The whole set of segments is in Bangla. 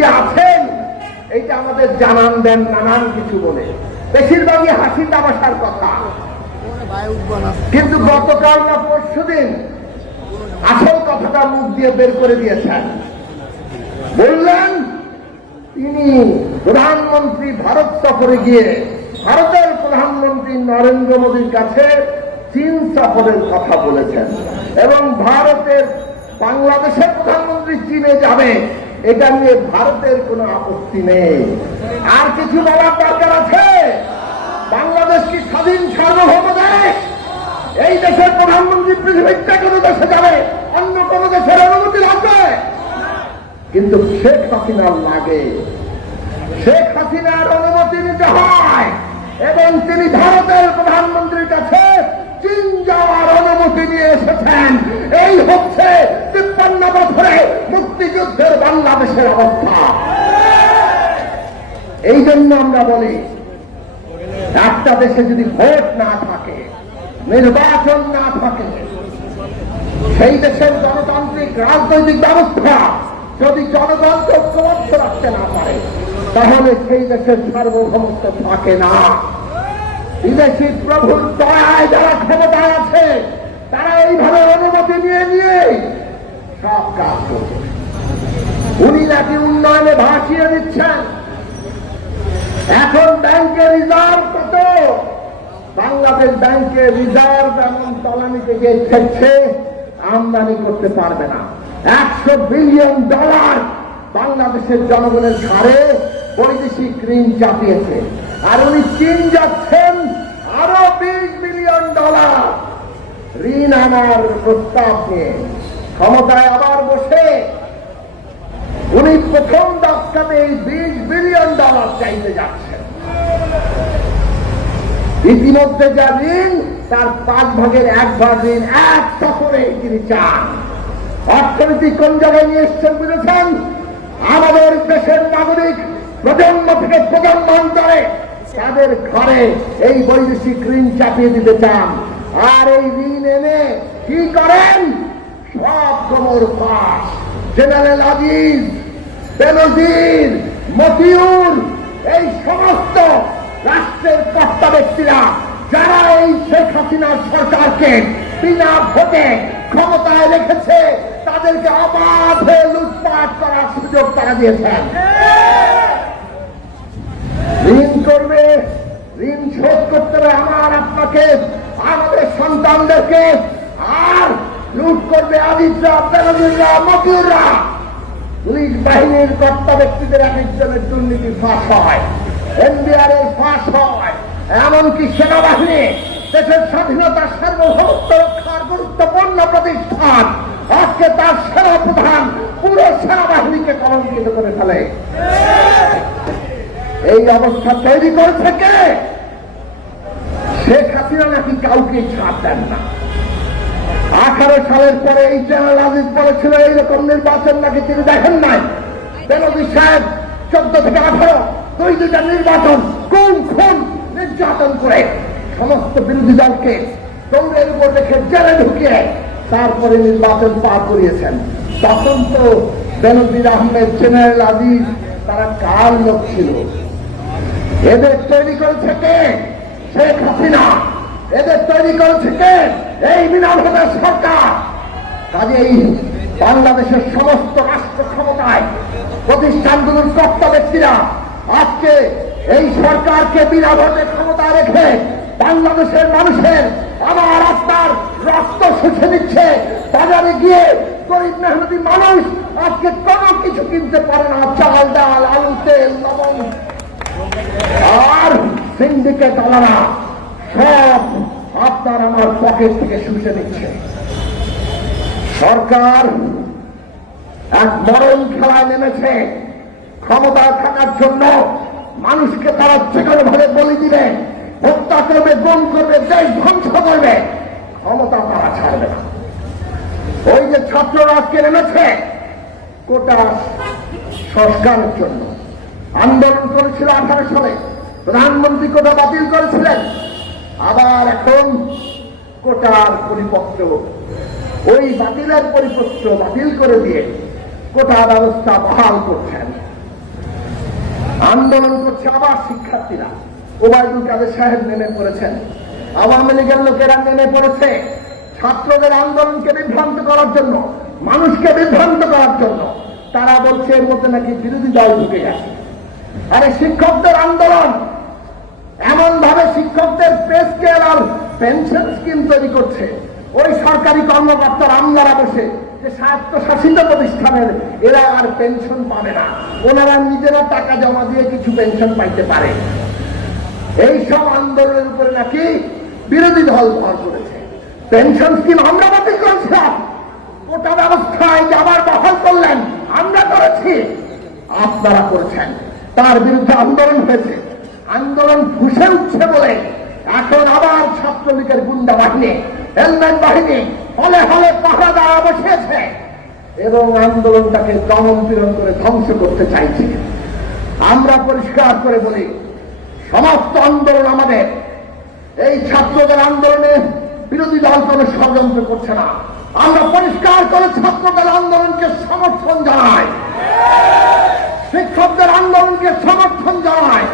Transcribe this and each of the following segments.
যে আছেন এইটা আমাদের জানান দেন নানান কিছু বলে, বেশিরভাগই হাসি তামাশার কথা। কিন্তু গতকাল না পরশুদিন আসল কথাটা মুখ দিয়ে বের করে দিয়েছেন। বললেন তিনি প্রধানমন্ত্রী ভারত সফরে গিয়ে ভারতের প্রধানমন্ত্রী নরেন্দ্র মোদীর কাছে চীন সফরের কথা বলেছেন এবং ভারতের বাংলাদেশের প্রধানমন্ত্রী চীনে যাবে, এটা নিয়ে ভারতের কোনো আপত্তি নেই। আর কিছু বলার দরকার আছে? বাংলাদেশ কি স্বাধীন সার্বভৌম দেশ? এই দেশের প্রধানমন্ত্রী পৃথিবীর কোনো দেশে যাবে, অন্য কোন দেশের অনুমতি লাগবে? কিন্তু শেখ হাসিনার লাগে। শেখ হাসিনার অনুমতি নিতে হয় এবং তিনি ভারতের প্রধানমন্ত্রীর কাছে চীন যাওয়ার অনুমতি নিয়ে এসেছেন। এই হচ্ছে 53 বছরে মুক্তিযুদ্ধের বাংলাদেশের অবস্থা। এই জন্য আমরা বলি, একটা দেশে যদি ভোট না থাকে, নির্বাচন না থাকে, সেই দেশের গণতান্ত্রিক রাজনৈতিক ব্যবস্থা যদি জনগণকে ঐক্যবদ্ধ রাখতে না পারে, তাহলে সেই দেশের সার্বভৌমত্ব থাকে না। বিদেশি প্রভুর দয়ায় যারা ক্ষমতায় আছে তারা এইভাবে অনুমতি নিয়ে নিয়ে সব কাজ করবে। উনি নাকি উন্নয়নে ভাসিয়ে দিচ্ছেন। এখন ব্যাংকের রিজার্ভ কত? বাংলাদেশ ব্যাংকের রিজার্ভ এমন তলানিতে গিয়ে ঠেকছে, আমদানি করতে পারবে না। $100 বিলিয়ন বাংলাদেশের জনগণের ঘাড়ে বৈদেশিক ঋণ চাপিয়েছে। আর উনি চীন যাচ্ছেন আরো $20 বিলিয়ন ঋণ আনার প্রস্তাব নিয়ে ক্ষমতায় আবার বসে উনি প্রথম দশকাতে এই $20 বিলিয়ন চাইতে যাচ্ছেন। ইতিমধ্যে যা ঋণ তার 5 ভাগের 1 ভাগ ঋণ এক সফরে তিনি চান। অর্থনীতি কোন জায়গায় নিয়ে এসছেন বুঝেছেন? আমাদের দেশের নাগরিক প্রজন্ম থেকে প্রজন্মান্তরে তাদের ঘরে এই বৈদেশিক ঋণ চাপিয়ে দিতে চান। আর এই ঋণ এনে কি করেন? সব কোমর ফাঁস। জেনারেল আজিজ, বেনজির, মতিউর, এই সমস্ত রাষ্ট্রের কর্তা ব্যক্তিরা যারা এই শেখ হাসিনার সরকারকে বিনা ভোটে ক্ষমতায় রেখেছে, তাদেরকে অবাধে লুটপাট করার সুযোগ তারা দিয়েছেন। ঋণ করবে, ঋণ শোধ করতে হবে আমার আপনাকে, আমাদের সন্তানদেরকে। আর লুট করবে আজিজরা, বেনজিররা, মতিউররা। পুলিশ বাহিনীর কর্তা ব্যক্তিদের এক একজনের দুর্নীতি ফাঁস হয়, এনবিআর এর ফাঁস হয়, এমনকি সেনাবাহিনী দেশের স্বাধীনতা সার্বভৌমত্ব রক্ষার গুরুত্বপূর্ণ প্রতিষ্ঠান, আজকে তার সেনা প্রধান পুরো সেনাবাহিনীকে কলঙ্কিত করে ফেলে। এই অবস্থা তৈরি করেছে কে? শেখ হাসিনা নাকি কাউকে ছাড় দেন না। 18 সালের পরে এই জেনারেল আজিজ বলেছিল এইরকম নির্বাচন নাকি তিনি দেখেন নাই। বেনজির সাহেব 14 থেকে 18 দুইটা নির্বাচন কোন খুন নির্যাতন করে সমস্ত বিরোধী দলকে দৌড়ের উপর রেখে জেলে ঢুকিয়ে তারপরে নির্বাচন পার করিয়েছেন। তখন তো বেনজির আহমেদ, জেনারেল আজিজ তারা কার লোক ছিল? এদের তৈরি করেছে কে? শেখ হাসিনা। এদের তৈরি করেছে কে? এই বিনা ভোটের সরকার। কাজেই বাংলাদেশের সমস্ত রাষ্ট্র ক্ষমতায় প্রতিষ্ঠানগুলোর কর্তা ব্যক্তিরা আজকে এই সরকারকে বিনা ভোটে ক্ষমতায় রেখে বাংলাদেশের মানুষের আবার আপনার রক্ত শুষে নিচ্ছে। বাজারে গিয়ে গরিব মেহনতি মানুষ আজকে কোনো কিছু কিনতে পারে না। চাল, ডাল, আলু, তেল, লবণ আর সিন্ডিকেট আলাদা সব আপনার আমার পকেট থেকে শুষে নিচ্ছে। সরকার এক মরণ খেলায় নেমেছে। ক্ষমতায় থাকার জন্য মানুষকে তারা যে কোনো ভাবে বলি দিবে, হত্যা করবে, গুম করবে, দেশ ধ্বংস করবে, ক্ষমতা তারা ছাড়বে না। ওই যে ছাত্ররা আজকে নেমেছে কোটা সংস্কারের জন্য, আন্দোলন করেছিল 18 সালে, প্রধানমন্ত্রী কোটা বাতিল করেছিলেন। আবার এখন কোটার পরিপত্র, ওই বাতিলের পরিপত্র বাতিল করে দিয়ে কোটা ব্যবস্থা বহাল করছেন। আন্দোলন করছে আবার শিক্ষার্থীরা। ওবায়দুল কাদের সাহেব নেমে পড়েছেন, আওয়ামী লীগের লোকেরা নেমে পড়েছে ছাত্রদের আন্দোলনকে বিভ্রান্ত করার জন্য, মানুষকে বিভ্রান্ত করার জন্য। তারা বলছে এর মধ্যে নাকি বিরোধী দল ঢুকে গেছে। আরে শিক্ষকদের আন্দোলন এমন ভাবে শিক্ষকদের পে স্কেল আর পেনশন স্কিম তৈরি করছে, ওই সরকারি কর্মকর্তার আমলারা বসে যে স্বায়ত্তশাসিত প্রতিষ্ঠানের এরা আর পেনশন পাবে না, ওনারা নিজেরা টাকা জমা দিয়ে কিছু পেনশন পাইতে পারে। এই সব আন্দোলনের উপরে নাকি বিরোধী দল ভর করেছে। পেনশন স্কিম আমরা বাতিল করেছিলাম, ওটা ব্যবস্থায় আবার বহাল করলেন, আমরা করেছি, আপনারা করেছেন। তার বিরুদ্ধে আন্দোলন হয়েছে, আন্দোলন ফুসে উঠছে বলে এখন আবার ছাত্রলীগের গুন্ডা বাহিনী, হেলমেট বাহিনী হলে হলে পাহারা দেওয়া বসিয়েছে এবং আন্দোলনটাকে দমন পীড়ন করে ধ্বংস করতে চাইছে। আমরা পরিষ্কার করে বলি, সমস্ত আন্দোলন আমাদের। এই ছাত্রদের আন্দোলনে বিরোধী দল কোনো ষড়যন্ত্র করছে না। আমরা পরিষ্কার করে ছাত্রদের আন্দোলনকে সমর্থন জানাই, শিক্ষকদের আন্দোলনকে সমর্থন জানাই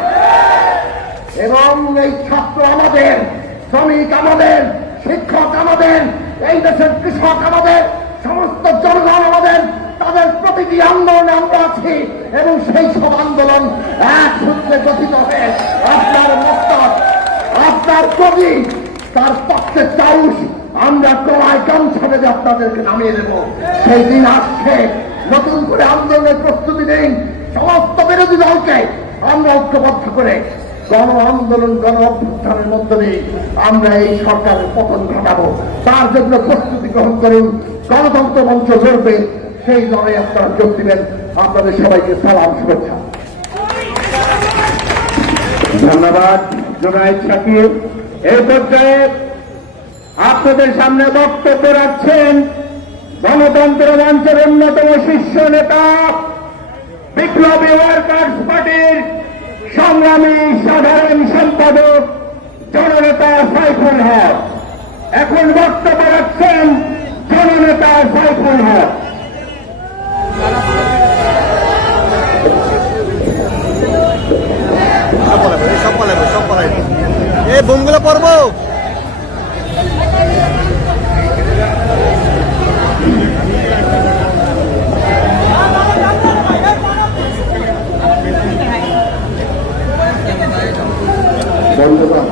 এবং এই ছাত্র আমাদের, শ্রমিক আমাদের, শিক্ষক আমাদের, এই দেশের কৃষক আমাদের, সমস্ত জনগণ আমাদের, তাদের প্রতিটি আন্দোলনে আমরা আছি এবং সেই সব আন্দোলন এক সূত্রে গঠিত হয়ে আপনার মক্তব, আপনার কবি, তার পক্ষে চাউস আমরা কড়াই গামছা বেঁধে আপনাদেরকে নামিয়ে দেব। সেই দিন আসছে, নতুন করে আন্দোলনের প্রস্তুতি নেই। সমস্ত বিরোধী দলকে আমরা ঐক্যবদ্ধ করে গণ আন্দোলন, গণ অভ্যুত্থানের মধ্য দিয়ে আমরা এই সরকারের পতন ঘটাবো। তার জন্য প্রস্তুতি গ্রহণ করুন। গণতন্ত্র মঞ্চ লড়বে, সেই লড়াই আপনারা যোগ দিবেন। আপনাদের সবাইকে সালাম, শুভেচ্ছা। ধন্যবাদ জুনায়েদ শাকিব। এই পর্যায়ে আপনাদের সামনে বক্তব্য রাখছেন গণতন্ত্র মঞ্চের অন্যতম শীর্ষ নেতা, বিপ্লবী ওয়ার্কার্স পার্টির সংগ্রামী সাধারণ সম্পাদক জননেতা সাইফুল হক। এখন বক্তব্য রাখছেন জননেতা সাইফুল হক। এই বোমগুলো পড়বো। বন্ধুগণ,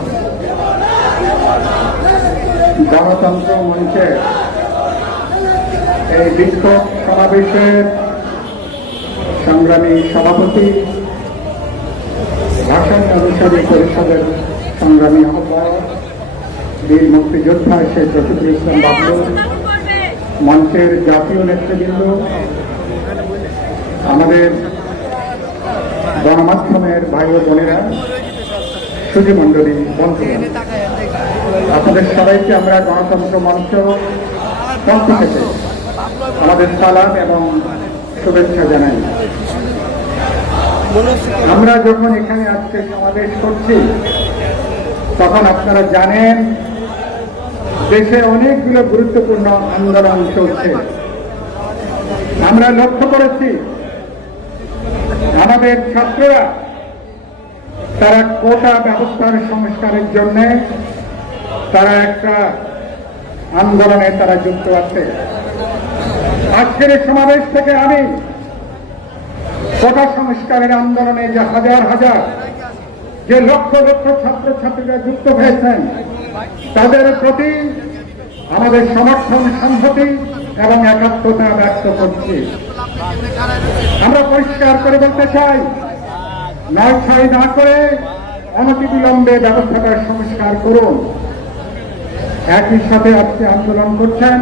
গণতন্ত্র মঞ্চের এই বিক্ষোভ সমাবেশের সংগ্রামী সভাপতি, ভাষা অনুসারী পরিষদের সংগ্রামী আহ্বায়ক, বীর মুক্তিযোদ্ধা শেখ রফিকুল ইসলাম বাবলু, মঞ্চের জাতীয় নেতৃবৃন্দ, আমাদের গণমাধ্যমের ভাই ও বোনেরা, সুধীমণ্ডলী, বন্ধুগণ, আপনাদের সবাইকে আমরা গণতন্ত্র মঞ্চ পক্ষ থেকে আমাদের সালাম এবং শুভেচ্ছা জানাই। আমরা যখন এখানে আজকে সমাবেশ করছি তখন আপনারা জানেন দেশে অনেকগুলো গুরুত্বপূর্ণ আন্দোলন চলছে। আমরা লক্ষ্য করেছি আমাদের ছাত্ররা তারা কোটা ব্যবস্থার সংস্কারের জন্য তারা একটা আন্দোলনে তারা যুক্ত আছে। আজকের এই সমাবেশ থেকে আমি কোটা সংস্কারের আন্দোলনে যে হাজার হাজার, যে লক্ষ লক্ষ ছাত্রছাত্রীরা যুক্ত হয়েছেন তাদের প্রতি আমাদের সমর্থন, সংহতি এবং একাত্মতা ব্যক্ত করছি। আমরা পরিষ্কার করে বলতে চাই, নয় ছয় না করে অনতিবিলম্বে ব্যবস্থাটার সংস্কার করুন। একই সাথে আজকে আন্দোলন করছেন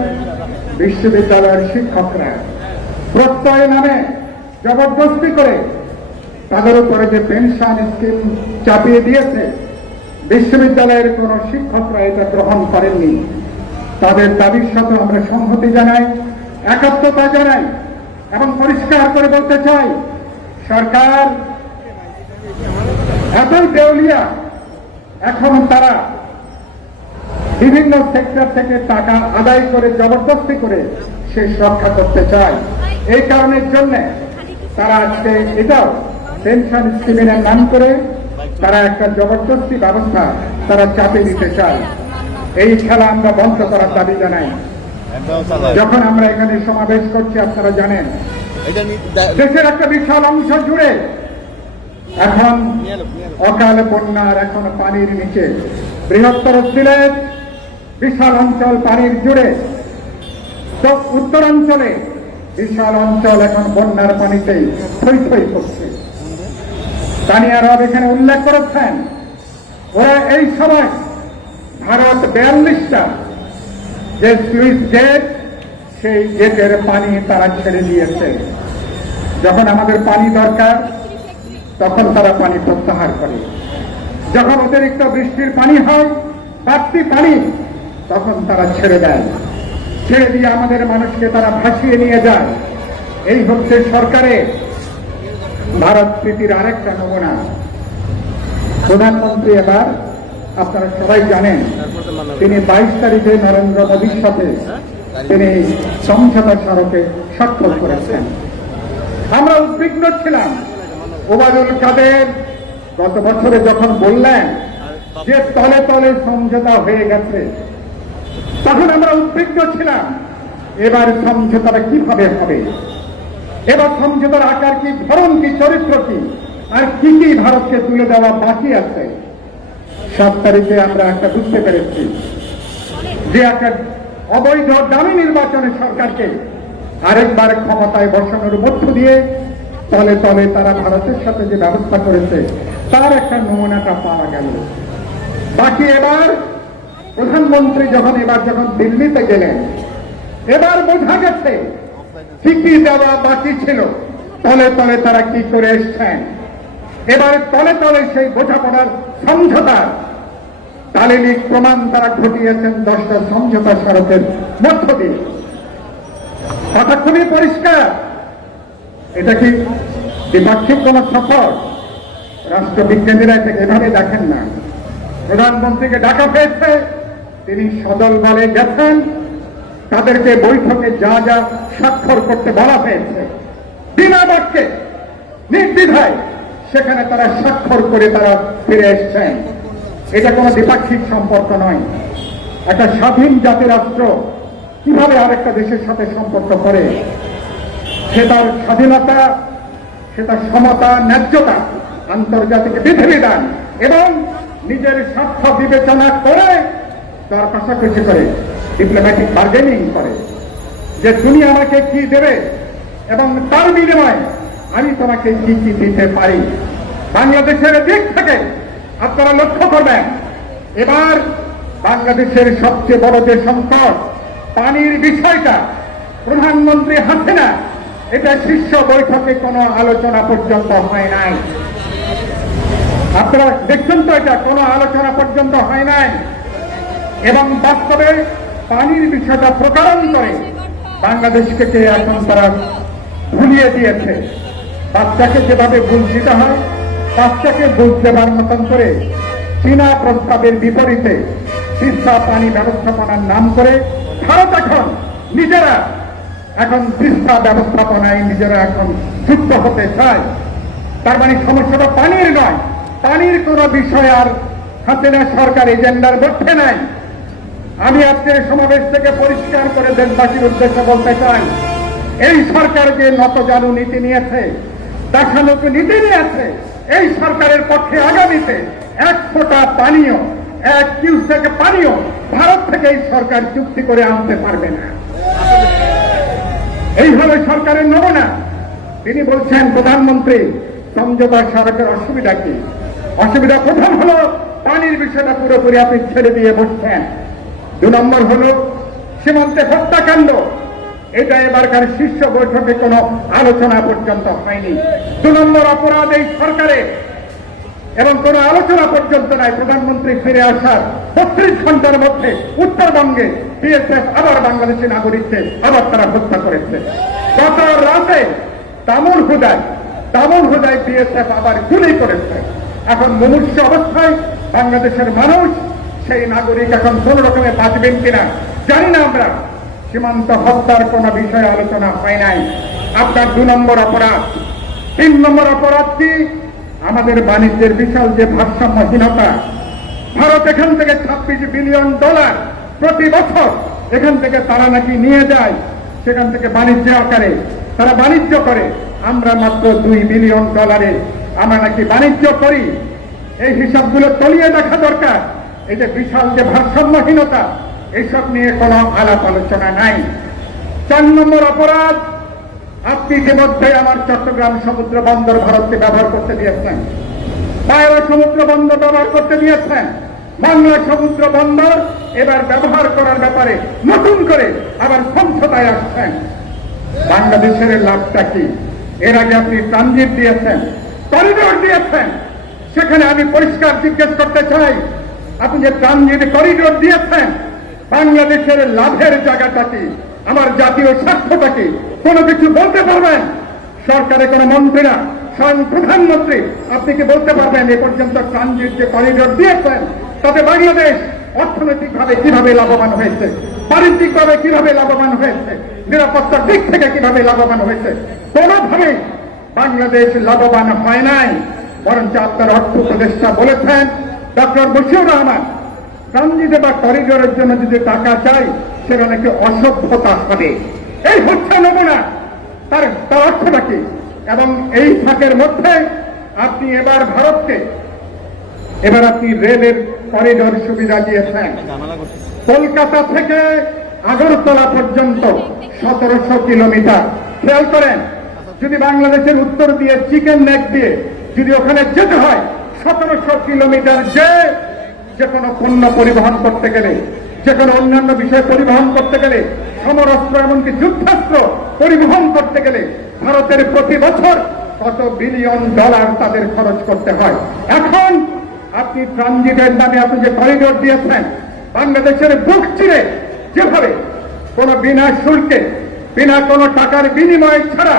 বিশ্ববিদ্যালয়ের শিক্ষকরা। প্রত্যয় নামে জবরদস্তি করে তাদের উপরে যে পেনশন স্কিম চাপিয়ে দিয়েছে, বিশ্ববিদ্যালয়ের কোন শিক্ষকরা এটা গ্রহণ করেননি। তাদের দাবির সাথে আমরা সংহতি জানাই, একাত্মতা জানাই এবং পরিষ্কার করে বলতে চাই, সরকার এতই দেউলিয়া, এখন তারা বিভিন্ন সেক্টর থেকে টাকা আদায় করে জবরদস্তি করে শেষ রক্ষা করতে চায়। এই কারণের জন্য তারা আজকে এটাও পেনশন স্কিমের নাম করে তারা একটা জবরদস্তি ব্যবস্থা তারা চাপে দিতে চায়। এই খেলা আমরা বন্ধ করার দাবি জানাই। যখন আমরা এখানে সমাবেশ করছি আপনারা জানেন দেশের একটা বিশাল অংশ জুড়ে এখন অকাল বন্যার, এখন পানির নিচে, বৃহত্তর সিলেট বিশাল অঞ্চল পানির জুড়ে, তো উত্তরাঞ্চলে বিশাল অঞ্চল এখন বন্যার পানিতেই থই থই করছে। তানিয়া রব এখানে উল্লেখ করেছেন ওরা এই সময় ভারত 42টা যে স্লুইস গেট, সেই গেটের পানি তারা ছেড়ে দিয়েছে। যখন আমাদের পানি দরকার তখন তারা পানি প্রত্যাহার করে, যখন অতিরিক্ত বৃষ্টির পানি হয়, বাড়তি পানি, তখন তারা ছেড়ে দেয়। ছেড়ে দিয়ে আমাদের মানুষকে তারা ভাসিয়ে নিয়ে যায়। এই হচ্ছে সরকারের ভারত প্রীতির আরেকটা নমুনা। প্রধানমন্ত্রী এবার আপনারা সবাই জানেন তিনি 22 তারিখে নরেন্দ্র মোদীর সাথে তিনি সমঝোতা স্মারকে স্বাক্ষর করেছেন। আমরা উদ্বিগ্ন ছিলাম। ওবায়দুল কাদের গত বছরে যখন বললেন যে তলে তলে সমঝোতা হয়ে গেছে, তখন আমরা উদ্বিগ্ন ছিলাম এবার সমঝোতাটা কিভাবে হবে, এবার সমঝোতার আকার কি, ধরন কি, চরিত্র কি, আর কি কি ভারতকে তুলে দেওয়া বাকি আছে। 7 তারিখে আমরা একটা বুঝতে পেরেছি যে একটা অবৈধ দামি নির্বাচনে সরকারকে আরেকবার ক্ষমতায় বসানোর মধ্য দিয়ে তলে তলে তারা ভারতের সাথে যে ব্যবস্থা করেছে তার একটা নমুনাটা পাওয়া গেল। বাকি এবার প্রধানমন্ত্রী যখন দিল্লিতে গেলেন, এবার বোঝা গেছে কি কি দেওয়া বাকি ছিল, তলে তলে তারা কি করে এসছেন। এবার তলে তলে সেই বোঝাপড়ার সমঝোতার তালিলিক প্রমাণ তারা ঘটিয়েছেন 10টা সমঝোতা স্মারকের মধ্য দিয়ে। কথা খুবই পরিষ্কার, এটা কি দ্বিপাক্ষিক কোন সফর? রাষ্ট্রবিজ্ঞানীরা এটাকে এভাবে দেখেন না। প্রধানমন্ত্রীকে ডাকা হয়েছে, তিনি সদল বলে গেছেন, তাদেরকে বৈঠকে যা যা স্বাক্ষর করতে বলা হয়েছে বিনা বাক্যে নির্দ্বিধায় সেখানে তারা স্বাক্ষর করে তারা ফিরে এসছেন। এটা কোনো দ্বিপাক্ষিক সম্পর্ক নয়। একটা স্বাধীন জাতি রাষ্ট্র কিভাবে আরেকটা দেশের সাথে সম্পর্ক করে, সেটার স্বাধীনতা, সেটা সমতা, ন্যায্যতা, আন্তর্জাতিক বিধিবিধান এবং নিজের স্বার্থ বিবেচনা করে তার পাশাপাশি করে ডিপ্লোম্যাটিক বার্গেনিং করে যে তুমি আমাকে কি দেবে এবং তার বিনিময়ে আমি তোমাকে কি কি দিতে পারি। বাংলাদেশের দিক থেকে আপনারা লক্ষ্য করবেন এবার বাংলাদেশের সবচেয়ে বড় যে সংকট পানির বিষয়টা, প্রধানমন্ত্রী হাসিনা এটা শীর্ষ বৈঠকে কোনো আলোচনা পর্যন্ত হয় নাই। আপনারা দেখছেন তো, এটা কোনো আলোচনা পর্যন্ত হয় নাই। এবং বাস্তবে পানির বিষয়টা প্রকারণ করে বাংলাদেশকে এখন তারা ভুলিয়ে দিয়েছে। বাচ্চাকে যেভাবে বুঝ দিতে হয়, বাচ্চাকে বুঝ দেবার মতন করে চীনা প্রস্তাবের বিপরীতে তিস্তা পানি ব্যবস্থাপনার নাম করে ভারত এখন নিজেরা তিস্তা ব্যবস্থাপনায় নিজেরা এখন যুক্ত হতে চায়। তার মানে সমস্যাটা পানির নয়, পানির কোন বিষয় আর হাসিনা সরকার এজেন্ডার মধ্যে নাই। আমি আজকের সমাবেশ থেকে পরিষ্কার করে দেশবাসীর উদ্দেশ্যে বলতে চাই, এই সরকার যে নতজানু নীতি নিয়েছে, দেশানুক নীতি নিয়েছে, এই সরকারের পক্ষে আগামীতে 1 ফোঁটা পানীয়, 1 কিউসেক পানীয় ভারত থেকে এই সরকার চুক্তি করে আনতে পারবে না। এই হলো সরকারের নমুনা। তিনি বলছেন প্রধানমন্ত্রী সমঝোতা স্মারকের অসুবিধা কি? অসুবিধা প্রথম হলো পানির বিষয়টা পুরোপুরি আপনি ছেড়ে দিয়ে বসছেন। 2 নম্বর হলো সীমান্তে হত্যাকাণ্ড, এটা এবারকার শীর্ষ বৈঠকে কোনো আলোচনা পর্যন্ত হয়নি। 2 নম্বর অপরাধ এই সরকারের এবং কোনো আলোচনা পর্যন্ত নাই। প্রধানমন্ত্রী ফিরে আসার 32 ঘন্টার মধ্যে উত্তরবঙ্গে বিএসএফ আবার বাংলাদেশি নাগরিককে আবার তারা হত্যা করেছে। গত রাতে দামুড়হুদায় বিএসএফ আবার গুলি করেছে। এখন মুমূর্ষু অবস্থায় বাংলাদেশের মানুষ, সেই নাগরিক এখন কোন রকমে বাঁচবেন কিনা জানি না আমরা। সীমান্ত হত্যার কোন বিষয়ে আলোচনা হয় নাই। আপনার 2 নম্বর অপরাধ তিন নম্বর অপরাধ কি? আমাদের বাণিজ্যের বিশাল যে ভারসাম্যহীনতা। ভারত এখান থেকে $26 বিলিয়ন প্রতি বছর এখান থেকে তারা নাকি নিয়ে যায়, সেখান থেকে বাণিজ্য আকারে তারা বাণিজ্য করে। আমরা মাত্র $2 বিলিয়ন আমরা নাকি বাণিজ্য করি। এই হিসাবগুলো তলিয়ে দেখা দরকার। এই যে বিশাল যে ভারসাম্যহীনতা, এইসব নিয়ে কোনো আলাপ আলোচনা নাই। 4 নম্বর অপরাধ, আপনি ইতিমধ্যে আমার চট্টগ্রাম সমুদ্র বন্দর ভারতকে ব্যবহার করতে দিয়েছেন, পায়রা সমুদ্র বন্দর ব্যবহার করতে দিয়েছেন, বাংলা সমুদ্র বন্দর এবার ব্যবহার করার ব্যাপারে নতুন করে আবার সমঝোতায় আসছেন। বাংলাদেশের লাভটা কি? এর আগে আপনি ট্রানজিট দিয়েছেন, করিডোর দিয়েছেন। সেখানে আমি পরিষ্কার জিজ্ঞেস করতে চাই, আপনি যে ট্রানজিট করিডোর দিয়েছেন, বাংলাদেশের লাভের জায়গাটা কি? আমার জাতীয় স্বার্থটা কি? কোনো কিছু বলতে পারবেন? সরকারের কোন মন্ত্রীরা, স্বয়ং প্রধানমন্ত্রী আপনি কি বলতে পারবেন এ পর্যন্ত ট্রানজিট যে করিডোর দিয়েছেন তাতে বাংলাদেশ অর্থনৈতিকভাবে কিভাবে লাভবান হয়েছে, বাণিজ্যিকভাবে কিভাবে লাভবান হয়েছে, নিরাপত্তার দিক থেকে কিভাবে লাভবান হয়েছে? কোনোভাবেই বাংলাদেশ লাভবান হয় নাই। বরঞ্চ আপনার অর্থ উপদেষ্টা বলেছেন, ডক্টর বশিউর রহমান, ট্রানজিটে বা করিডোরের জন্য যদি টাকা চাই সেটা নাকি অসভ্যতা হবে। এই হচ্ছে নমুনা। তার অর্থটা কি? এবং এই ফাঁকের মধ্যে আপনি এবার ভারতকে আপনি রেলের করিডোর সুবিধা দিয়েছেন। কলকাতা থেকে আগরতলা পর্যন্ত 1700 কিলোমিটার। খেয়াল করেন, যদি বাংলাদেশের উত্তর দিয়ে চিকেন নেক দিয়ে যদি ওখানে যেতে হয় 1700 কিলোমিটার, যে কোনো পণ্য পরিবহন করতে গেলে, যে কোনো অন্যান্য বিষয় পরিবহন করতে গেলে, সমরাস্ত্র এমনকি যুদ্ধাস্ত্র পরিবহন করতে গেলে ভারতের প্রতি বছর কত বিলিয়ন ডলার তাদের খরচ করতে হয়। এখন আপনি ট্রানজিটের নামে আপনি যে করিডোর দিয়েছেন, বাংলাদেশের বুক চিরে যেভাবে কোন বিনা শুল্কে, বিনা কোনো টাকার বিনিময় ছাড়া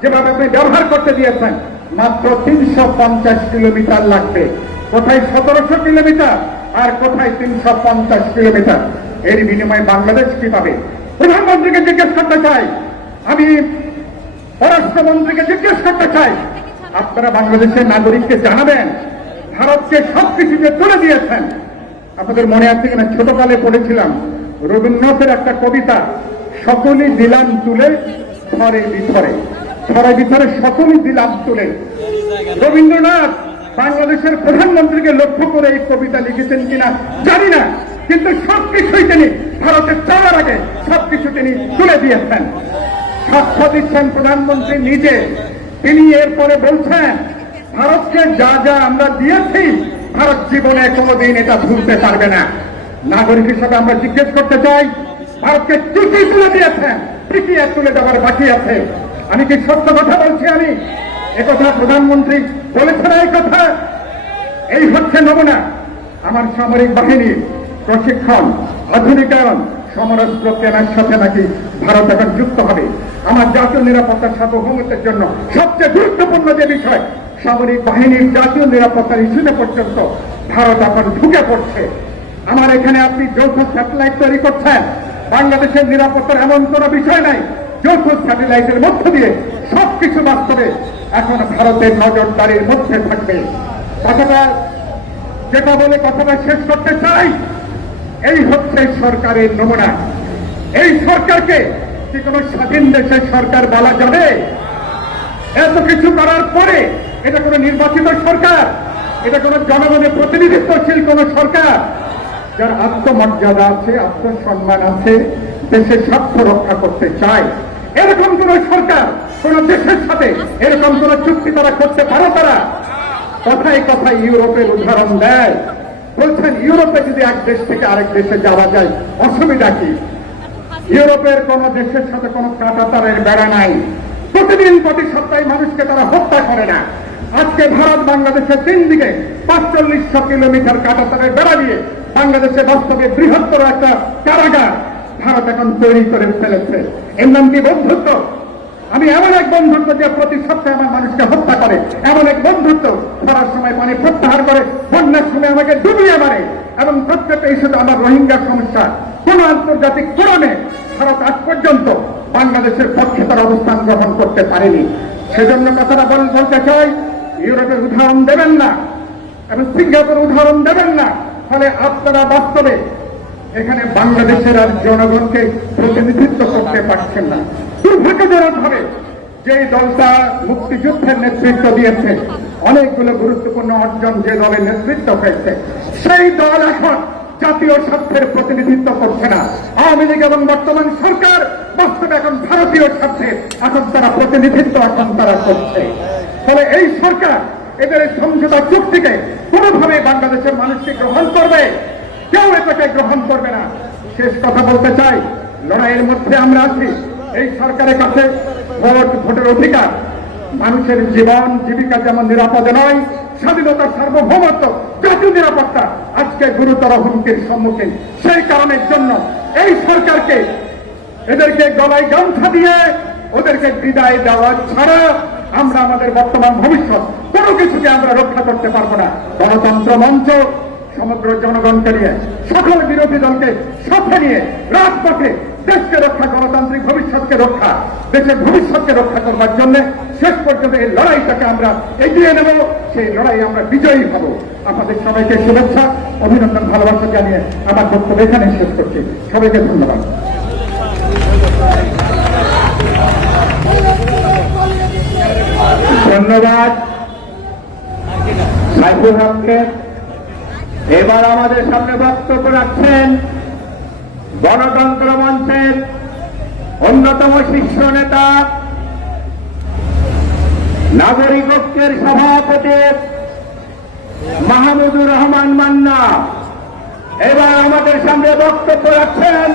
যেভাবে আপনি ব্যবহার করতে দিয়েছেন, মাত্র 350 কিলোমিটার লাগবে। কোথায় 1700 কিলোমিটার আর কোথায় 350 কিলোমিটার? এর বিনিময়ে বাংলাদেশ কি পাবে? প্রধানমন্ত্রীকে জিজ্ঞেস করতে চাই, আমি পররাষ্ট্রমন্ত্রীকে জিজ্ঞেস করতে চাই, আপনারা বাংলাদেশের নাগরিককে জানাবেন ভারতকে সবকিছু যে তুলে দিয়েছেন। আপনাদের মনে আছে কিনা, ছোটকালে পড়েছিলাম রবীন্দ্রনাথের একটা কবিতা, সকলই দিলাম তুলে ঘরে ভিতরে, ঘরে ভিতরে সকলই দিলাম তুলে। রবীন্দ্রনাথ বাংলাদেশের প্রধানমন্ত্রীকে লক্ষ্য করে এই কবিতা লিখেছেন কিনা জানি না, কিন্তু সবকিছুই তিনি ভারতের চাওয়ার আগে সবকিছু তিনি তুলে দিয়েছেন। সাক্ষ্য দিচ্ছেন প্রধানমন্ত্রী নিজে। তিনি এরপরে বলছেন, ভারতকে যা যা আমরা দিয়েছি ভারত জীবনে কোনোদিন এটা ভুলতে পারবে না। নাগরিক হিসাবে আমরা জিজ্ঞেস করতে চাই, ভারতকে কি কি তুলে দিয়েছেন, কি কি তুলে দেওয়ার বাকি আছে? আমি কি সত্য কথা বলছি? আমি একথা প্রধানমন্ত্রী বলেছেন। এই কথা, এই হচ্ছে নমুনা। আমার সামরিক বাহিনীর প্রশিক্ষণ, আধুনিকায়ন, সমরাস্ত্র কেনার সাথে নাকি ভারত এখন যুক্ত হবে। আমার জাতীয় নিরাপত্তার সার্বভৌমত্বের জন্য সবচেয়ে গুরুত্বপূর্ণ যে বিষয়, সামরিক বাহিনীর জাতীয় নিরাপত্তার ইস্যুতে পর্যন্ত ভারত এখন ঢুকে পড়ছে। আমার এখানে আপনি যৌথ স্যাটেলাইট তৈরি করছেন, বাংলাদেশের নিরাপত্তার এমন কোনো বিষয় নাই। যৌথ স্যাটেলাইটের মধ্য দিয়ে সবকিছু বাস্তবে এখন ভারতের নজরদারির মধ্যে থাকবে। কথাটা যেটা বলে কথাটা শেষ করতে চাই, এই হচ্ছে সরকারের নমুনা। এই সরকারকে কি কোনো স্বাধীন দেশের সরকার বলা যাবে? এত কিছু করার পরে এটা কোনো নির্বাচিত সরকার, এটা কোনো জনগণের প্রতিনিধিত্বশীল কোন সরকার, যার আত্মমর্যাদা আছে, আত্মসম্মান আছে, দেশের স্বার্থ রক্ষা করতে চায়, এরকম কোন সরকার কোন দেশের সাথে এরকম কোন চুক্তি তারা করতে পারে? তারা কথায় কথায় ইউরোপের উদাহরণ দেয়, বলছেন ইউরোপে যদি এক দেশ থেকে আরেক দেশে যাওয়া যায় অসুবিধা কি? ইউরোপের কোন দেশের সাথে কোন কাঁটাতারের বেড়া নাই। প্রতিদিন প্রতি সপ্তাহে মানুষকে তারা হত্যা করে না। আজকে ভারত বাংলাদেশের 3 দিকে 4500 কিলোমিটার কাঁটাতারের বেড়া দিয়ে বাংলাদেশে বাস্তবে বৃহত্তর একটা কারাগার ভারত এখন তৈরি করে ফেলেছে। এর নাম কি বন্ধুত্ব? আমি এমন এক বন্ধুত্ব যে প্রতি সপ্তাহে আমার মানুষকে হত্যা করে, এমন এক বন্ধুত্ব খরার সময় পানি প্রত্যাহার করে, বন্যার সময় আমাকে ডুবিয়ে মারে, এবং প্রত্যেকটা ইস্যুতে আমার রোহিঙ্গা সমস্যা কোন আন্তর্জাতিক ফোরামে ভারত আজ পর্যন্ত বাংলাদেশের পক্ষে তার অবস্থান গ্রহণ করতে পারেনি। সেজন্য কথাটা বলতে চাই, ইউরোপের উদাহরণ দেবেন না এবং সিঙ্গাপুর উদাহরণ দেবেন না। ফলে আপনারা বাস্তবে এখানে বাংলাদেশের আর জনগণকে প্রতিনিধিত্ব করতে পারছেন না। দুর্ভাগ্যজনক ভাবে যে দলটা মুক্তিযুদ্ধের নেতৃত্ব দিয়েছে, অনেকগুলো গুরুত্বপূর্ণ অর্জন যে দলের নেতৃত্ব হয়েছে, সেই দল এখন জাতীয় স্বার্থের প্রতিনিধিত্ব করছে না। আওয়ামী লীগ এবং বর্তমান সরকার বাস্তবে এখন ভারতীয় স্বার্থে এখন তারা প্রতিনিধিত্ব এখন তারা করছে। ফলে এই সরকার এদের সমঝোতা চুক্তিকে কোনোভাবে বাংলাদেশের মানুষকে গ্রহণ করবে, কেউ এটাকে গ্রহণ করবে না। শেষ কথা বলতে চাই, লড়াইয়ের মধ্যে আমরা আছি। এই সরকারের কাছে ভোটের অধিকার, মানুষের জীবন জীবিকা যেমন নিরাপদে নয়, স্বাধীনতার সার্বভৌমত্ব, জাতীয় নিরাপত্তা আজকে গুরুতর হুমকির সম্মুখীন। সেই কারণের জন্য এই সরকারকে এদেরকে গলায় গামছা দিয়ে ওদেরকে বিদায় দেওয়া ছাড়া আমরা আমাদের বর্তমান ভবিষ্যৎ কোনো কিছুকে আমরা রক্ষা করতে পারবো না। গণতন্ত্র মঞ্চ সমগ্র জনগণকে নিয়ে, সকল বিরোধী দলকে সাথে নিয়ে রাজপথে দেশকে রক্ষা, গণতান্ত্রিক ভবিষ্যৎকে রক্ষা, দেশের ভবিষ্যৎকে রক্ষা করবার জন্য শেষ পর্যন্ত এই লড়াইটাকে আমরা এগিয়ে নেব। সেই লড়াই আমরা বিজয়ী হব। আপনাদের সবাইকে শুভেচ্ছা, অভিনন্দন, ভালোবাসা জানিয়ে আমার বক্তব্য এখানে শেষ করছি। সবাইকে ধন্যবাদ। ধন্যবাদ সাইফুল হককে। এবার আমাদের সামনে বক্তব্য রাখছেন গণতন্ত্র মঞ্চের অন্যতম শীর্ষ নেতা, নাগরিক ঐক্যের সভাপতি মাহমুদুর রহমান মান্না। এবার আমাদের সামনে বক্তব্য রাখছেন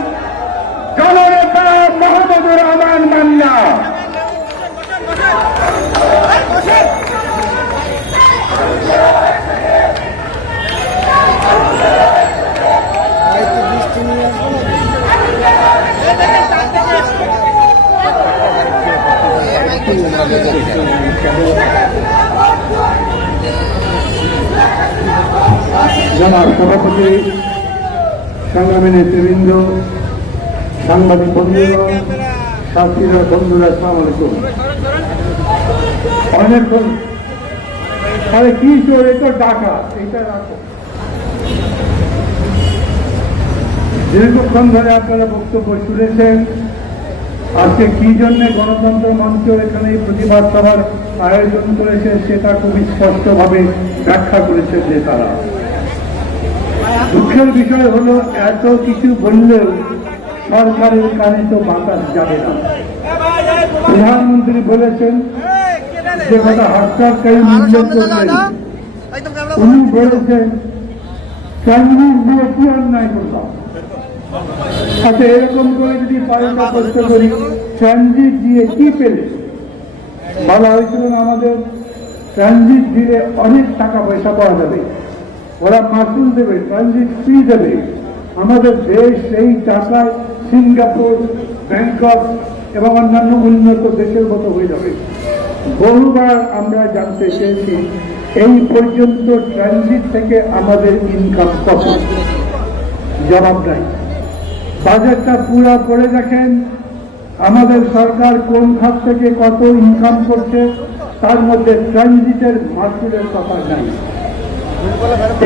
জননেতা মাহমুদুর রহমান মান্না। জনাব সভাপতি, সংগ্রামী নেতৃবৃন্দ, সাংবাদিক বন্ধুগণ, সাথীরা, বন্ধুরা, আসসালামু আলাইকুম। অনেকক্ষণ আরে কি চোর, এ তো ডাকা, এইটা রাখো। দীর্ঘক্ষণ ধরে আপনারা বক্তব্য শুনেছেন। আজকে কি জন্য গণতন্ত্র মঞ্চ এখানে এই প্রতিবাদ সভার আয়োজন করেছে সেটা খুবই স্পষ্টভাবে ব্যাখ্যা করেছেন নেতারা। দুঃখের বিষয় হলো, এত কিছু বললেও সরকারের কানে তো বাতাস যাবে না। প্রধানমন্ত্রী বলেছেন যে কথা হরতালকারী উল্লেখ করলেন, উনি বলেছেন চাইনিজ দিয়ে কি অন্যায় করলাম। আচ্ছা, এরকম করে যদি পাল্টা প্রশ্ন করি, ট্রানজিট দিয়ে কি পেলে? বলা হয়েছিল আমাদের ট্রানজিট দিলে অনেক টাকা পয়সা পাওয়া যাবে, ওরা মাসুল দেবে, ট্রানজিট ফি দেবে। আমাদের দেশ সেই টাকায় সিঙ্গাপুর, ব্যাংকক এবং অন্যান্য উন্নত দেশের মতো হয়ে যাবে। বহুবার আমরা জানতে চেয়েছি এই পর্যন্ত ট্রানজিট থেকে আমাদের ইনকাম কত, জবাব নাই। বাজেটটা পুরো করে দেখেন আমাদের সরকার কোন খাত থেকে কত ইনকাম করছে, তার মধ্যে ট্রানজিটের মাসুলের কথা নাই।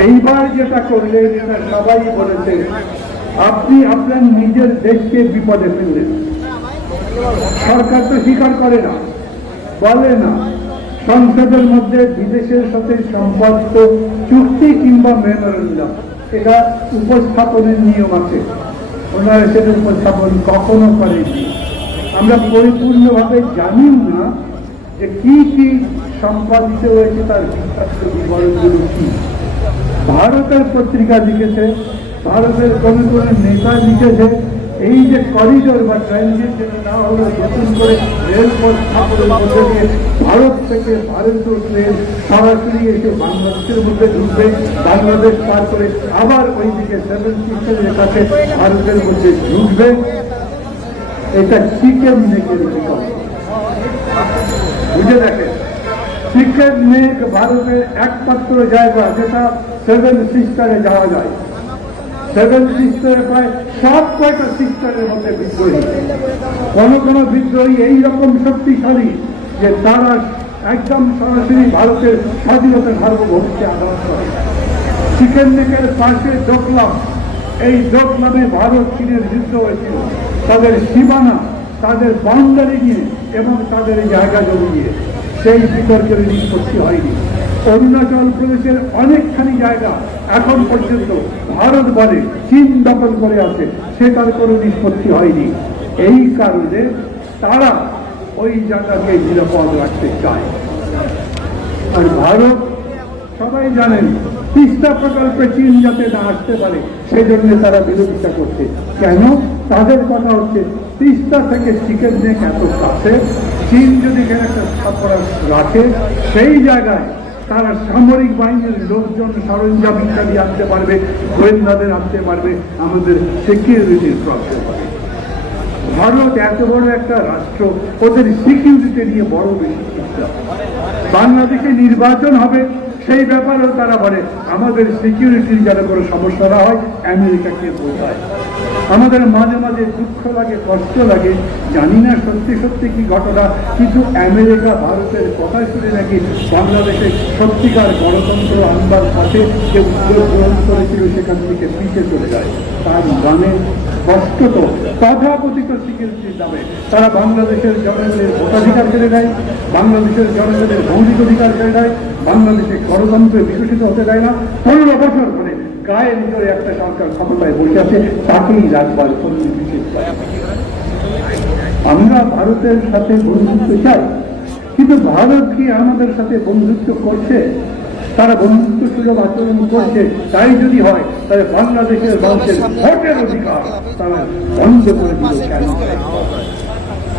এইবার যেটা করলেন এটা সবাই বলেছে, আপনি আপনার নিজের দেশকে বিপদে ফেললেন। সরকার তো স্বীকার করে না, বলে না। সংসদের মধ্যে বিদেশের সাথে সম্পর্ক চুক্তি কিংবা মেমোরেন্ডাম, এটা উপস্থাপনের নিয়ম আছে, ওনারা সেটা উপস্থাপন কখনো করেনি। আমরা পরিপূর্ণভাবে জানি না যে কি কি সম্পাদিত হয়েছে, তার বিবরণগুলো কি। ভারতের পত্রিকা লিখেছে, ভারতের কোন কোন নেতা লিখেছে, এই যে করিডোর বা ট্রানজিট যেটা না হলে নতুন করে রেলপথ স্থাপনের মধ্যে দিয়ে ভারত থেকে ভারতীয় ট্রেন সরাসরি এসে বাংলাদেশের মধ্যে ঢুকবে, বাংলাদেশ পার করে আবার ওইদিকে 7 সিস্টারের কাছে ভারতের মধ্যে ঢুকবে। এটা চিকেন নেকের বিকল্প, বুঝে দেখেন। চিকেন নেক ভারতের একমাত্র জায়গা যেটা 7 সিস্টারে যাওয়া যায়। 7 সিস্টারে প্রায় সব কয়টা সিস্টারের মধ্যে বিদ্রোহী। কোন কোন বিদ্রোহী এইরকম শক্তিশালী যে তারা একদম সরাসরি ভারতের স্বাধীনতা সার্বভৌমত্বে আঘাত করে। চিকেন নেকের পাশে ডোকলাম, এই ডোকলামে ভারত চীনের যুদ্ধ হয়েছিল তাদের সীমানা, তাদের বাউন্ডারি নিয়ে এবং তাদের জায়গা জমি নিয়ে। সেই বিতর্কের নিষ্পত্তি হয়নি। অরুণাচল প্রদেশের অনেকখানি জায়গা এখন পর্যন্ত ভারত বলে চীন দখল করে আছে, সেটার কোনো নিষ্পত্তি হয়নি। এই কারণে তারা ওই জায়গাকে নিরাপদ রাখতে চায়। আর ভারত সবাই জানেন তিস্তা প্রকল্পে চীন যাতে না আসতে পারে সেই জন্য তারা বিরোধিতা করছে। কেন? তাদের কথা হচ্ছে তিস্তা থেকে চিকেন নেক এত কাছে, চীন যদি এখানে একটা স্থাপনা রাখে সেই জায়গায় তারা সামরিক বাহিনীর লোকজন সরঞ্জাম ইত্যাদি আনতে পারবে, গোয়েন্দাদের আনতে পারবে, আমাদের সিকিউরিটির প্রবলেম হবে। ভারত এত বড় একটা রাষ্ট্র, ওদের সিকিউরিটি নিয়ে বড় বেশি চিন্তা। বাংলাদেশে নির্বাচন হবে সেই ব্যাপারেও তারা বলে আমাদের সিকিউরিটির যেন কোনো সমস্যা না হয় আমেরিকাকে বোঝায়। আমাদের মাঝে মাঝে দুঃখ লাগে, কষ্ট লাগে, জানি না সত্যি সত্যি কি ঘটনা, কিন্তু আমেরিকা ভারতের কথা শুনে নাকি বাংলাদেশে সত্যিকার গণতন্ত্র আনবার পথে যে উদ্যোগ গ্রহণ করেছিল সেখান থেকে পিছিয়ে চলে যায়। তার গ্রামে স্পষ্টত তথাকথিত সিকিউরিটির নামে তারা বাংলাদেশের জনগণের ভোটাধিকার কেড়ে দেয়, বাংলাদেশের জনগণের মৌলিক অধিকার কেড়ে দেয়, বাংলাদেশে গণতন্ত্র বিকশিত হতে দেয় না। 15 বছর ধরে গায়ের ভিতরে একটা সরকার ক্ষমতায় বসে আছে, তাকেই রাখবার কোনো বিশেষ। আমরা ভারতের সাথে বন্ধুত্ব চাই, কিন্তু ভারত কি আমাদের সাথে বন্ধুত্ব করছে? তারা বন্ধুত্ব সুলভ আচরণ করছে। তাই যদি হয় তাহলে বাংলাদেশের মানুষের ভোটের অধিকার তারা বন্ধ করে দিল কেন?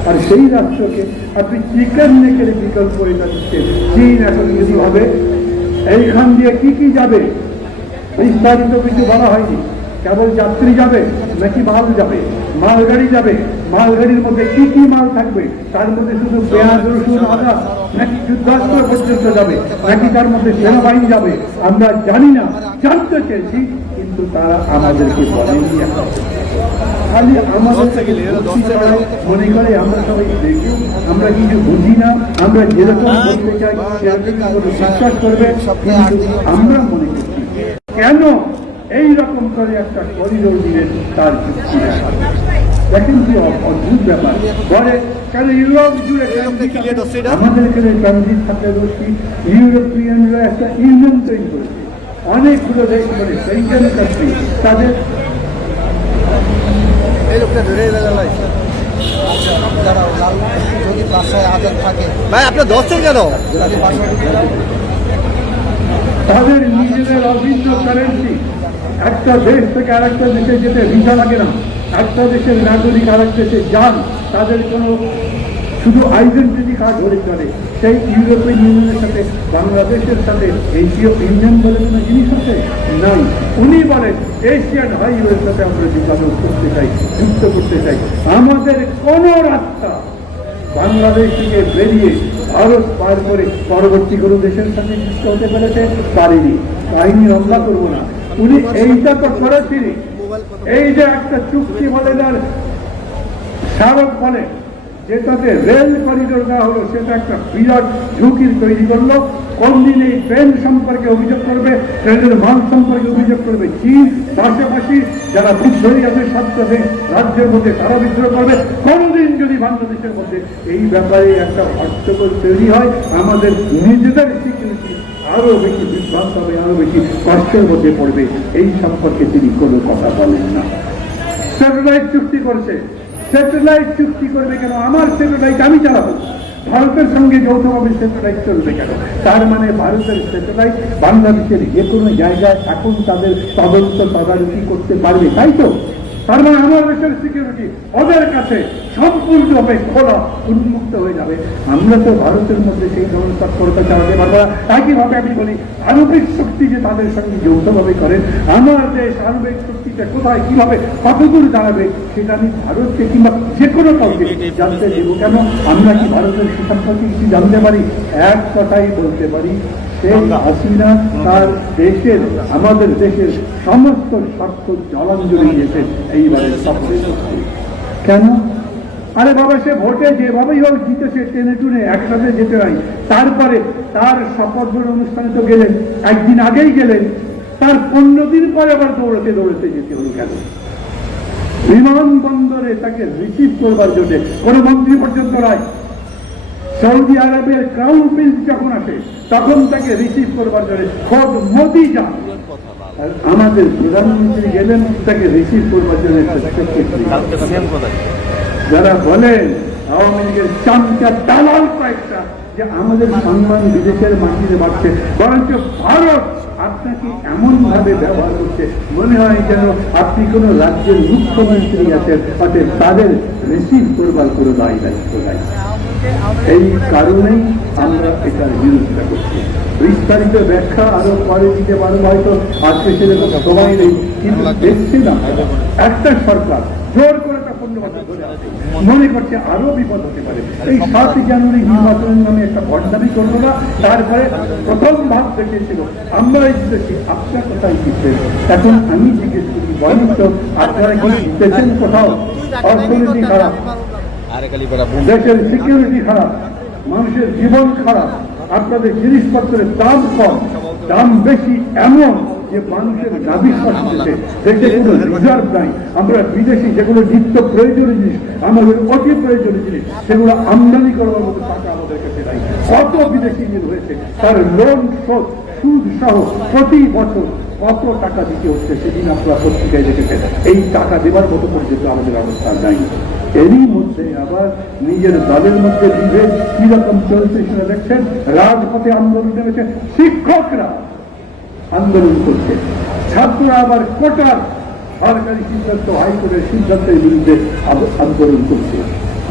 আর সেই রাষ্ট্রকে আপনি চিকেন নেকের বিকল্প এটা দিচ্ছেন। চীন এখন যদি হবে, এইখান দিয়ে কি কি যাবে বিস্তারিত কিছু বলা হয়নি। কেবল যাত্রী যাবে নাকি মাল যাবে? মালগাড়ি যাবে, মালগাড়ির মধ্যে কি কি মাল থাকবে? তার মধ্যে শুধু পেঁয়াজ, রসুন, আদা, নাকি যুদ্ধাস্ত্র পর্যন্ত যাবে, নাকি তার মধ্যে সেনাবাহিনী যাবে? আমরা জানি না, জানতে চেয়েছি, কিন্তু তারা আমাদেরকে বলেনি। খালি আমাদের মনে করে আমরা সবাই দেখি, আমরা কিছু বুঝি না, আমরা যেরকম বলতে চাই সেরকম বিশ্বাস করবে। আমরা মনে করছি কেন এইরকম করে একটা করিডোর দিলেন তার যুক্তি দেখেন কি অদ্ভুত ব্যাপার। বলে কেন ইউরোপ জুড়ে আমাদের এখানে ট্রানজিট থাকলে বলছি ইউরোপিয়ানরা একটা ইউনিয়ন তৈরি করেছে, অনেকগুলো দেশ করে সেইখানে কান্ট্রি তাদের ভাই আপনার দর্শন কেন? তাদের নিজেদের অভিন্ন কারেন্সি। একটা দেশ থেকে আরেকটা দেশে যেতে ভিসা লাগে না। একটা দেশের নাগরিক আরেক দেশে যান, তাদের কোনো শুধু আইডেন্টিটি কার্ড ধরে চলে। সেই ইউরোপিয়ান ইউনিয়নের সাথে বাংলাদেশের সাথে এশীয় ইউনিয়ন বলে কোনো জিনিস আছে নাই। উনি বলেন এশিয়ান হাইওয়ের সাথে আমরা যোগাযোগ করতে চাই, যুক্ত করতে চাই। আমাদের কোনো রাস্তা বাংলাদেশ থেকে বেরিয়ে ভারত পার করে পরবর্তী কোনো দেশের সাথে যুক্ত হতে পেরেছে পারেনি। কাহিনী রক্ষা করবো না। উনি এইটা তো করেছিলেন, এই যে একটা চুক্তি বলেন আর স্মারক বলেন, যেটাতে রেল করিডোর দেওয়া হলো, সেটা একটা বিরাট ঝুঁকির তৈরি করলো। কোনদিন এই ট্রেন সম্পর্কে অভিযোগ করবে, ট্রেনের মাল সম্পর্কে অভিযোগ করবে চীন, পাশাপাশি যারা বিদ্রোহী আছে সবচেয়ে রাজ্যের মধ্যে তারা বিদ্রোহ করবে। কোনদিন যদি বাংলাদেশের মধ্যে এই ব্যাপারে একটা হট্টগোল তৈরি হয়, আমাদের নিজেদের সিকিউরিটি আরো বেশি বিভ্রান্ত হবে, আরো বেশি কষ্টের মধ্যে পড়বে। এই সম্পর্কে তিনি কোনো কথা বলেন না। স্যাটেলাইট চুক্তি করছে, স্যাটেলাইট চুক্তি করবে কেন? আমার স্যাটেলাইট আমি চালাবো। ভারতের সঙ্গে যৌথভাবে স্যাটেলাইট চলবে কেন? তার মানে ভারতের স্যাটেলাইট বাংলাদেশের যে কোনো জায়গায় এখন তাদের তদন্ত তদারকি করতে পারবে, তাই তো? তার মানে আমার দেশের সিকিউরিটি ওদের কাছে সম্পূর্ণভাবে খোলা, উন্মুক্ত হয়ে যাবে। আমরা তো ভারতের মধ্যে সেই ধরনের তৎপরতা চালাতে পারবো না। একইভাবে আমি বলি আণবিক শক্তি যে তাদের সঙ্গে যৌথভাবে করেন, আমার দেশ আণবিক শক্তিটা কোথায়, কিভাবে, কতদূর দাঁড়াবে, সেটা আমি ভারতকে কিংবা যে কোনো কাউকে জানতে দেবো কেন? আমরা কি ভারতের সে সম্পর্কে কিছু জানতে পারি? এক কথাই বলতে পারি, শেখ হাসিনা তার দেশের, আমাদের দেশের সমস্ত স্বার্থ জলাঞ্জলি দিয়েছেন এইবারে সফরে। কেন? আরে বাবা, সে ভোটে যেভাবেই হোক জিতেছে, টেনে টুনে একসাথে যেতে হয়। তারপরে তার শপথ গ্রহণ অনুষ্ঠানে তো গেলেন, একদিন আগেই গেলেন, তার 15 দিন পরে আবার দৌড়তে দৌড়তে যেতে হলো কেন? বিমানবন্দরে তাকে রিসিভ করবার জন্য কোন মন্ত্রী পর্যন্ত নয়। সৌদি আরবের ক্রাউন প্রিন্স যখন আসে তখন তাকে রিসিভ করবার জন্য খোদ মোদি যান, আর আমাদের প্রধানমন্ত্রী গেলেন তাকে রিসিভ করবার জন্য। যারা বলেন আওয়ামী লীগের চামচা দালাল কয়েকটা যে আমাদের সম্মান বিদেশের মাটিতে বাড়ছে, বরঞ্চ ভারত আপনাকে এমন ভাবে ব্যবহার করছে মনে হয় যেন আপনি কোন রাজ্যের মুখ্যমন্ত্রী আছেন, অর্থাৎ তাদের রিসিভ করবার কোনো দায় দায়িত্ব নাই। এই কারণেই আমরা এটার বিরোধিতা করছি। বিস্তারিত ব্যাখ্যা আরো পরে দিতে পারবো হয়তো, আজকে সেরকম সময় নেই, কিন্তু দেখছি না একটা সরকার জোর করে তা 15 বছর ধরে আছে, মনে করছে আরো বিপদ হতে পারে। এই 7 জানুয়ারি নির্বাচনের নামে একটা ভণ্ডামি করবো না, তারপরে প্রথম ভাগ দেখেছিল আমরাই জিতেছি, আপনার কোথায় জিতবেন? এখন আমি জিজ্ঞেস করি, বলেন তো আপনারা কি জিতেছেন কোথাও? অর্থনীতি খারাপ, দেশের সিকিউরিটি খারাপ, মানুষের জীবন খারাপ, আপনাদের জিনিসপত্রের দাম কম, দাম বেশি এমন যে মানুষের নাবিশ্বাস হচ্ছে, দেশে কোনো রিজার্ভ নাই। আমরা বিদেশি যেগুলো নিত্য প্রয়োজনীয় জিনিস, আমাদের অতি প্রয়োজনীয় জিনিস, সেগুলো আমদানি করবার মতো টাকা আমাদের কাছে নাই। কত বিদেশি ঋণ হয়েছে, তার লোন শোধ সুদ সহ প্রতি বছর কত টাকা দিতে হচ্ছে, সেদিন আপনারা পত্রিকায় দেখেছেন। এই টাকা দেবার মতো পর্যন্ত আমাদের অবস্থা নাই। এরই মধ্যে আবার নিজের দলের মধ্যে বিভেদ কি রকম চলছে সেটা দেখছেন। রাজপথে আন্দোলন নেমেছে, শিক্ষকরা আন্দোলন করছে, ছাত্ররা আবার কোটার সরকারি সিদ্ধান্ত, হাইকোর্টের সিদ্ধান্তের বিরুদ্ধে আন্দোলন করছে।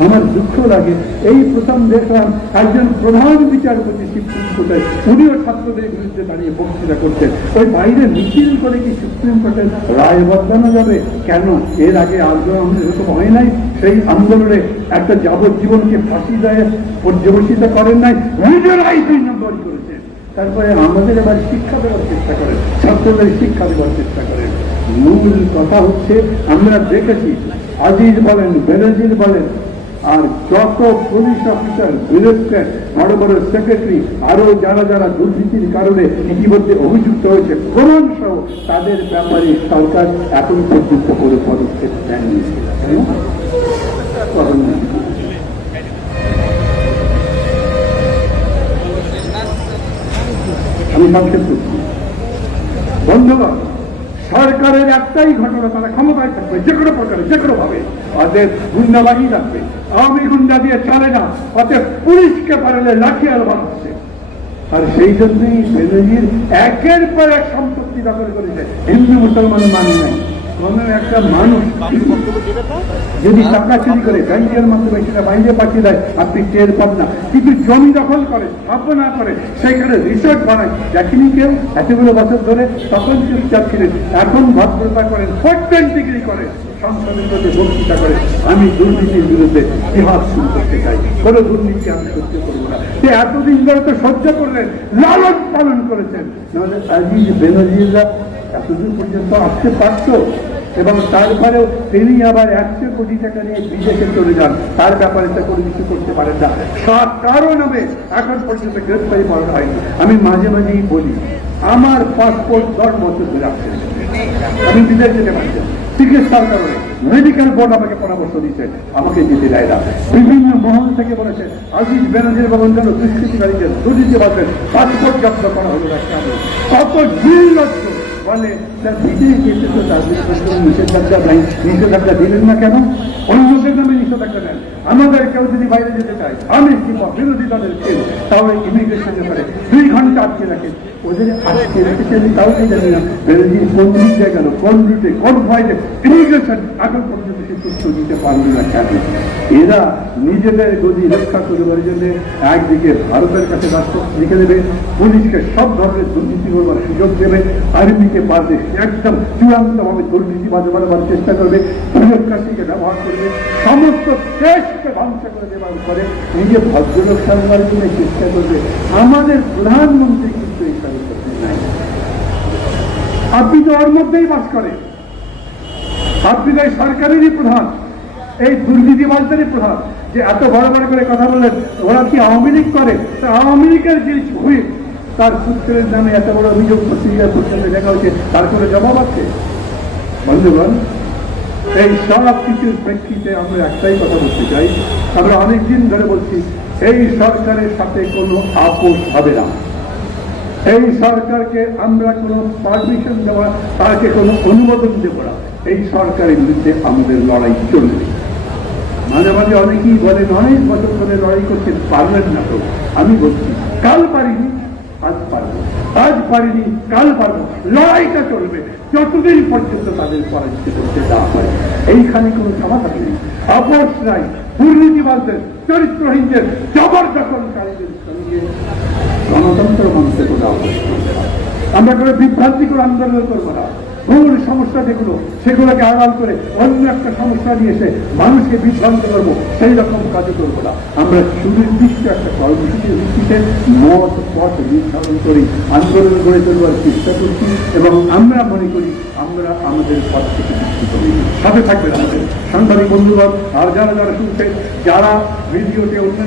আমার দুঃখ লাগে, এই প্রথম দেখলাম একজন প্রধান বিচারপতি সুপ্রিম কোর্টের, উনিও ছাত্রদের বিরুদ্ধে দাঁড়িয়ে বক্তৃতা করছেন। ওই বাইরে মিছিল করে কি সুপ্রিম কোর্টের রায় বদলানো যাবে? কেন? এর আগে আন্দোলন এরকম হয় নাই? সেই আন্দোলনে একটা যাবজ্জীবনকে ফাঁসি দেয় পর্যবেসিত করেন নাই, নিজেরাই 2 নম্বর করেছে। তারপরে আমাদের এবার শিক্ষা দেওয়ার চেষ্টা করেন, ছাত্রদের শিক্ষা দেওয়ার চেষ্টা করেন। মূল কথা হচ্ছে, আমরা দেখেছি আজিজ বলেন, বেনজির বলেন, আর যত পুলিশ অফিসার, ডিরেক্টর, বড় বড় সেক্রেটারি, আরো যারা যারা দুর্নীতির কারণে ইতিমধ্যে অভিযুক্ত হয়েছে প্রমাণ সহ, তাদের ব্যাপারে সরকার এখন পর্যন্ত কোনো পদক্ষেপ নেয়নি। আমি সংক্ষেপ করছি বন্ধুগণ, সরকারের একটাই ঘটনা, তারা ক্ষমতায় থাকবে যে কোনো প্রকারে, যে কোনো ভাবে, অতএব গুন্ডাবাহিনী রাখবে। আওয়ামী গুন্ডা দিয়ে চলে না, অতএব পুলিশকে পারলে লাঠি আর বানাচ্ছে। আর সেই জন্যই বেনজির একের পর এক সম্পত্তি দখল করেছে। হিন্দু মুসলমান মানে নাই, কোন একটা মানুষ যদি টাকা চুরি করে ব্যাংকের মাধ্যমে সেটা বাইরে পাঠিয়ে দেয়, আপনি টের পান না। কিন্তু জমি দখল করে, স্থাপনা করে, সেখানে রিসোর্ট বানায়, দেখেনি কেউ এতগুলো বছর ধরে। তখন চুপচাপ ছিলেন, এখন ভদ্রতা করেন, 40 ডিগ্রি করে, সংসদের মধ্যে বক্তৃতা করে আমি দুর্নীতির বিরুদ্ধে জিহাদ শুরু করতে চাই, কোনো দুর্নীতি আমি সহ্য করবো না। সে এতদিন ধরে তো সহ্য করলেন, লালন পালন করেছেন, নাহলে আজিজ বেনজিররা এতদূর পর্যন্ত আসতে পারত। এবং তারপরেও তিনি আবার 100 কোটি টাকা নিয়ে বিদেশে চলে যান, তার ব্যাপারে তা কোনো কিছু করতে পারেন না। কারো নামে এখন পর্যন্ত গ্রেফতারি করা হয়নি। আমি মাঝে মাঝেই বলি, আমার পাসপোর্ট 10 বছর ধরে আছে, আমি বিদেশ যেতে পারছি, চিকিৎসার কারণে মেডিকেল বোর্ড আমাকে পরামর্শ দিচ্ছে, আমাকে যেতে দেয় না। বিভিন্ন মহল থেকে বলেছে আজিজ বেনজির বাবন যেন দুষ্কৃতিকারীদের, দুর্নীতিবাজদের পাসপোর্ট জব্দ করা হলো না। কেন? কত নির্লজ্জ বলে, তার বিদেশ যেতে তো তাদের নিষেধাজ্ঞা নাই, নিষেধাজ্ঞা দিলেন না কেন? অন্যদের নামে নিষেধাজ্ঞা দেন। আমাদের কেউ যদি বাইরে যেতে চায়, আমি কিংবা বিরোধী দলের কেউ, তাহলে ইমিগ্রেশন ব্যাপারে 2 ঘন্টা আটকে রাখে। ওদের আটকে রেখেছে আমি কাউকে জানি না। বেনজির কোন দিকে গেল, কোন রুটে, কোন ফ্লাইটে, ইমিগ্রেশন এখন পর্যন্ত সে তথ্য দিতে পারবে না। কেন? এরা নিজেদের গদি রক্ষা করবার জন্য একদিকে ভারতের কাছে রাষ্ট্র লিখে দেবে, পুলিশকে সব ধরনের দুর্নীতি করবার সুযোগ দেবে, আর্মিকে পারবে একদম চূড়ান্তভাবে দুর্নীতিবাজ বানাবার চেষ্টা করবে, বিরোধকারীকে ব্যবহার করবে, সমস্ত দেশকে ধ্বংস করে দেওয়ার পরে নিজে ভদ্রলোক সারবার জন্য চেষ্টা করবে। আমাদের প্রধানমন্ত্রী কিন্তু এই কাজ করতে নাই। আপনি তো ওর মধ্যেই বাস করেন, আপনি তো সরকারেরই প্রধান, এই দুর্নীতিবাজদেরই প্রভাব যে এত বড় বড় করে কথা বললেন ওরা কি আওয়ামী লীগ করে, তা আওয়ামী লীগের যে হুইপ তার পুত্রের নামে এত বড় অভিযোগ পত্রিকার পর্যন্ত দেখা হচ্ছে, তার কোনো জবাব আছে? বন্ধুগণ, এই সব কিছুর প্রেক্ষিতে আমরা একটাই কথা বলতে চাই, আমরা অনেকদিন ধরে বলছি এই সরকারের সাথে কোনো আপোষ হবে না। এই সরকারকে আমরা কোনো পারমিশন দেওয়া, তাকে কোনো অনুমোদন দেব না। এই সরকারের বিরুদ্ধে আমাদের লড়াই চলবে। মাঝে মাঝে অনেকেই বলেন অনেক বছর ধরে লড়াই করছেন, পারবেন না তো। আমি বলছি কাল পারিনি, আজ পারবো, আজ পারিনি, কাল পারবো। লড়াইটা চলবে যতদিন পর্যন্ত তাদের পরাজিত করতে দেওয়া হয়। এইখানে কোনো সমাধান নেই, আপোষ নাই। দুর্নীতিবাদদের, চরিত্রহীনদের, জবরদখলকারীদের সঙ্গে গণতন্ত্র মানুষের কোনো আপোষ করবে না। আমরা কোনো বিভ্রান্তিকর আন্দোলন করবো না। মূল সমস্যা যেগুলো সেগুলোকে আড়াল করে অন্য একটা সমস্যা নিয়ে এসে মানুষকে বিভ্রান্ত করবো, সেই রকম কাজও করবো না। আমরা সুনির্দিষ্ট একটা কর্মসূচির ভিত্তিতে মত পথ নির্ধারণ করি আন্দোলন গড়ে তোলবার চেষ্টা করছি, এবং আমরা মনে করি আমরা আমাদের পথ থেকে মুক্তি করি। সাথে থাকবেন আমাদের সাংবাদিক বন্ধুগণ, আর যারা যারা শুনছেন, যারা ভিডিওতে অন্য